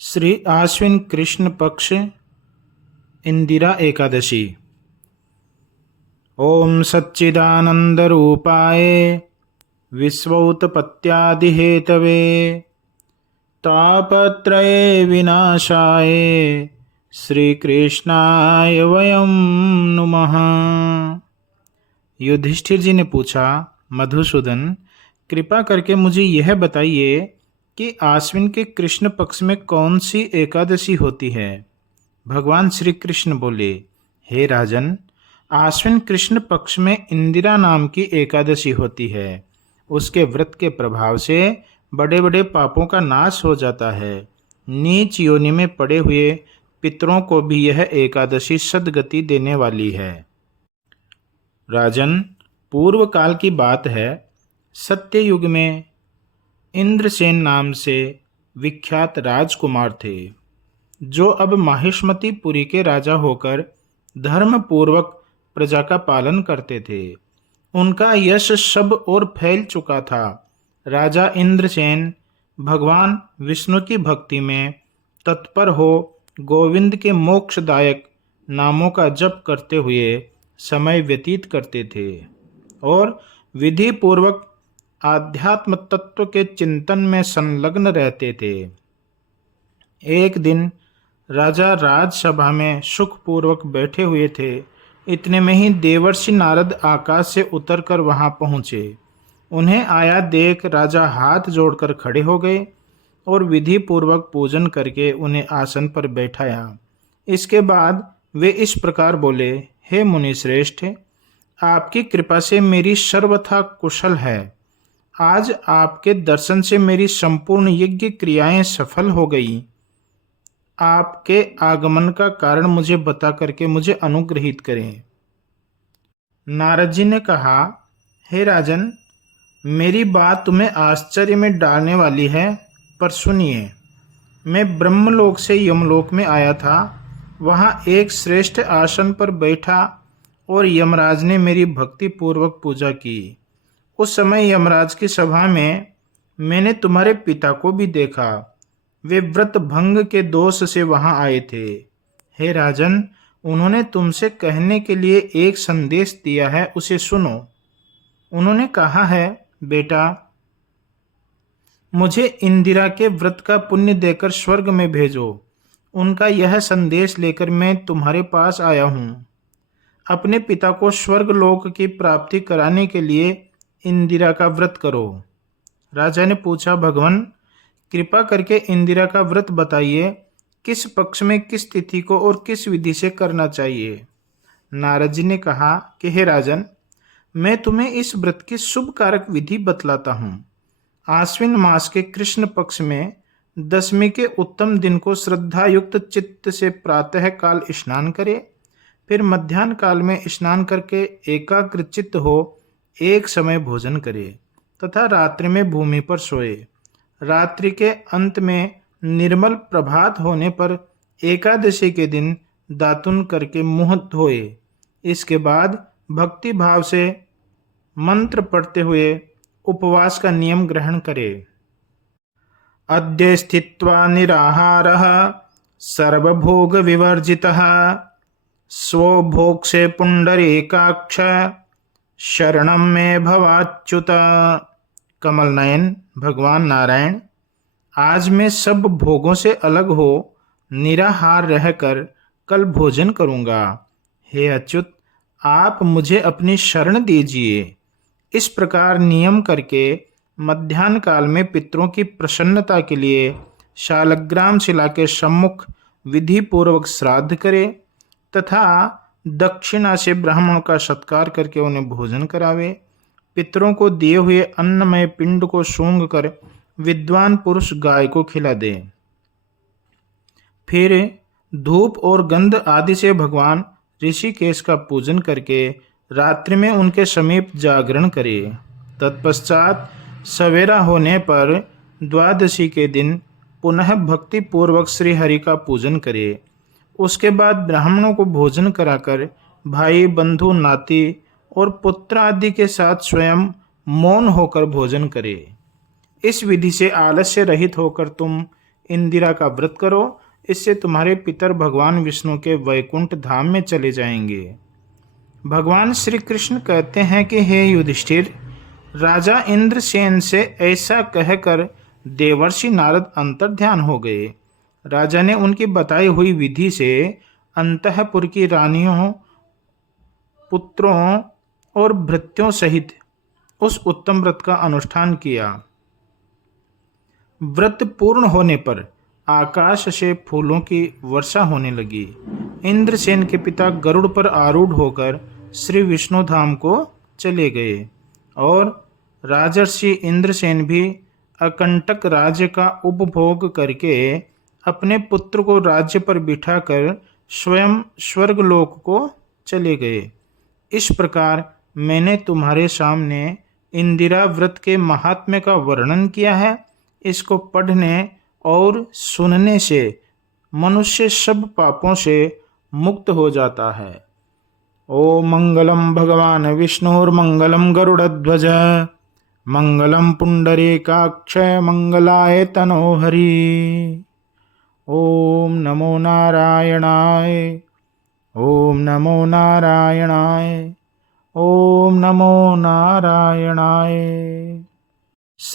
श्री आश्विन कृष्ण पक्ष इंदिरा एकादशी। ओम सच्चिदानंदरूपाय विश्वोत्पत्त्यादिहेतवे तापत्रये विनाशाय श्रीकृष्णाय वयं नुमः। युधिष्ठिर जी ने पूछा, मधुसूदन, कृपा करके मुझे यह बताइए कि आश्विन के कृष्ण पक्ष में कौन सी एकादशी होती है। भगवान श्री कृष्ण बोले, हे राजन, आश्विन कृष्ण पक्ष में इंदिरा नाम की एकादशी होती है। उसके व्रत के प्रभाव से बड़े बड़े पापों का नाश हो जाता है। नीच योनि में पड़े हुए पितरों को भी यह एकादशी सद्गति देने वाली है। राजन, पूर्व काल की बात है। सत्ययुग में इंद्रसेन नाम से विख्यात राजकुमार थे, जो अब माहिष्मतीपुरी के राजा होकर धर्म पूर्वक प्रजा का पालन करते थे। उनका यश सब ओर फैल चुका था। राजा इंद्रसेन भगवान विष्णु की भक्ति में तत्पर हो गोविंद के मोक्षदायक नामों का जप करते हुए समय व्यतीत करते थे और विधि पूर्वक आध्यात्म तत्व के चिंतन में संलग्न रहते थे। एक दिन राजा राजसभा में सुखपूर्वक बैठे हुए थे। इतने में ही देवर्षि नारद आकाश से उतरकर वहां पहुंचे। उन्हें आया देख राजा हाथ जोड़कर खड़े हो गए और विधि पूर्वक पूजन करके उन्हें आसन पर बैठाया। इसके बाद वे इस प्रकार बोले, हे मुनि श्रेष्ठ, आपकी कृपा से मेरी सर्वथा कुशल है। आज आपके दर्शन से मेरी संपूर्ण यज्ञ क्रियाएं सफल हो गई। आपके आगमन का कारण मुझे बता करके मुझे अनुग्रहित करें। नारद जी ने कहा, हे राजन, मेरी बात तुम्हें आश्चर्य में डालने वाली है, पर सुनिए। मैं ब्रह्मलोक से यमलोक में आया था। वहां एक श्रेष्ठ आसन पर बैठा और यमराज ने मेरी भक्ति पूर्वक पूजा की। उस समय यमराज की सभा में मैंने तुम्हारे पिता को भी देखा। वे व्रत भंग के दोष से वहां आए थे। हे राजन, उन्होंने तुमसे कहने के लिए एक संदेश दिया है, उसे सुनो। उन्होंने कहा है, बेटा, मुझे इंदिरा के व्रत का पुण्य देकर स्वर्ग में भेजो। उनका यह संदेश लेकर मैं तुम्हारे पास आया हूं। अपने पिता को स्वर्ग लोक की प्राप्ति कराने के लिए इंदिरा का व्रत करो। राजा ने पूछा, भगवान, कृपा करके इंदिरा का व्रत बताइए। किस पक्ष में किस तिथि को और किस विधि से करना चाहिए। नारद जी ने कहा कि हे राजन, मैं तुम्हें इस व्रत की शुभ कारक विधि बतलाता हूँ। आश्विन मास के कृष्ण पक्ष में दशमी के उत्तम दिन को श्रद्धा युक्त चित्त से प्रातः काल स्नान करे। फिर मध्याह्न काल में स्नान करके एकाग्र चित्त हो एक समय भोजन करे तथा रात्रि में भूमि पर सोए। रात्रि के अंत में निर्मल प्रभात होने पर एकादशी के दिन दातुन करके मुंह धोए। इसके बाद भक्ति भाव से मंत्र पढ़ते हुए उपवास का नियम ग्रहण करे। अद्य स्थित्वा निराहारः सर्वभोग विवर्जितः स्वभोक्ष्ये पुंडरीकाक्ष शरणम में भवाच्युत। कमल नयन भगवान नारायण, आज मैं सब भोगों से अलग हो निराहार रहकर कल भोजन करूंगा। हे अच्युत, आप मुझे अपनी शरण दीजिए। इस प्रकार नियम करके मध्याह्न काल में पितरों की प्रसन्नता के लिए शालग्राम शिला के सम्मुख विधि पूर्वक श्राद्ध करे तथा दक्षिणा से ब्राह्मणों का सत्कार करके उन्हें भोजन करावे। पितरों को दिए हुए अन्नमय पिंड को सूंघ कर विद्वान पुरुष गाय को खिला दे। फिर धूप और गंध आदि से भगवान ऋषिकेश का पूजन करके रात्रि में उनके समीप जागरण करे। तत्पश्चात सवेरा होने पर द्वादशी के दिन पुनः भक्ति पूर्वक श्री हरि का पूजन करे। उसके बाद ब्राह्मणों को भोजन कराकर भाई बंधु नाती और पुत्र आदि के साथ स्वयं मौन होकर भोजन करे। इस विधि से आलस्य रहित होकर तुम इंदिरा का व्रत करो, इससे तुम्हारे पितर भगवान विष्णु के वैकुंठ धाम में चले जाएंगे। भगवान श्री कृष्ण कहते हैं कि हे युधिष्ठिर, राजा इंद्रसेन से ऐसा कहकर देवर्षि नारद अंतर्ध्यान हो गए। राजा ने उनकी बताई हुई विधि से अंतःपुर की रानियों, पुत्रों और भृत्यों सहित उस उत्तम व्रत का अनुष्ठान किया। व्रत पूर्ण होने पर आकाश से फूलों की वर्षा होने लगी। इंद्रसेन के पिता गरुड़ पर आरूढ़ होकर श्री विष्णु धाम को चले गए और राजर्षि इंद्रसेन भी अकंटक राज्य का उपभोग करके अपने पुत्र को राज्य पर बिठाकर स्वयं स्वर्गलोक को चले गए। इस प्रकार मैंने तुम्हारे सामने इंदिरा व्रत के महात्म्य का वर्णन किया है। इसको पढ़ने और सुनने से मनुष्य सब पापों से मुक्त हो जाता है। ओम मंगलम भगवान विष्णुर्मंगलम गरुड़ध्वज मंगलम पुंडरीकाक्ष मंगलाय तनोहरि। ओम नमो नारायणाय। ओम नमो नारायणाय। ओम नमो नारायणाय। श्री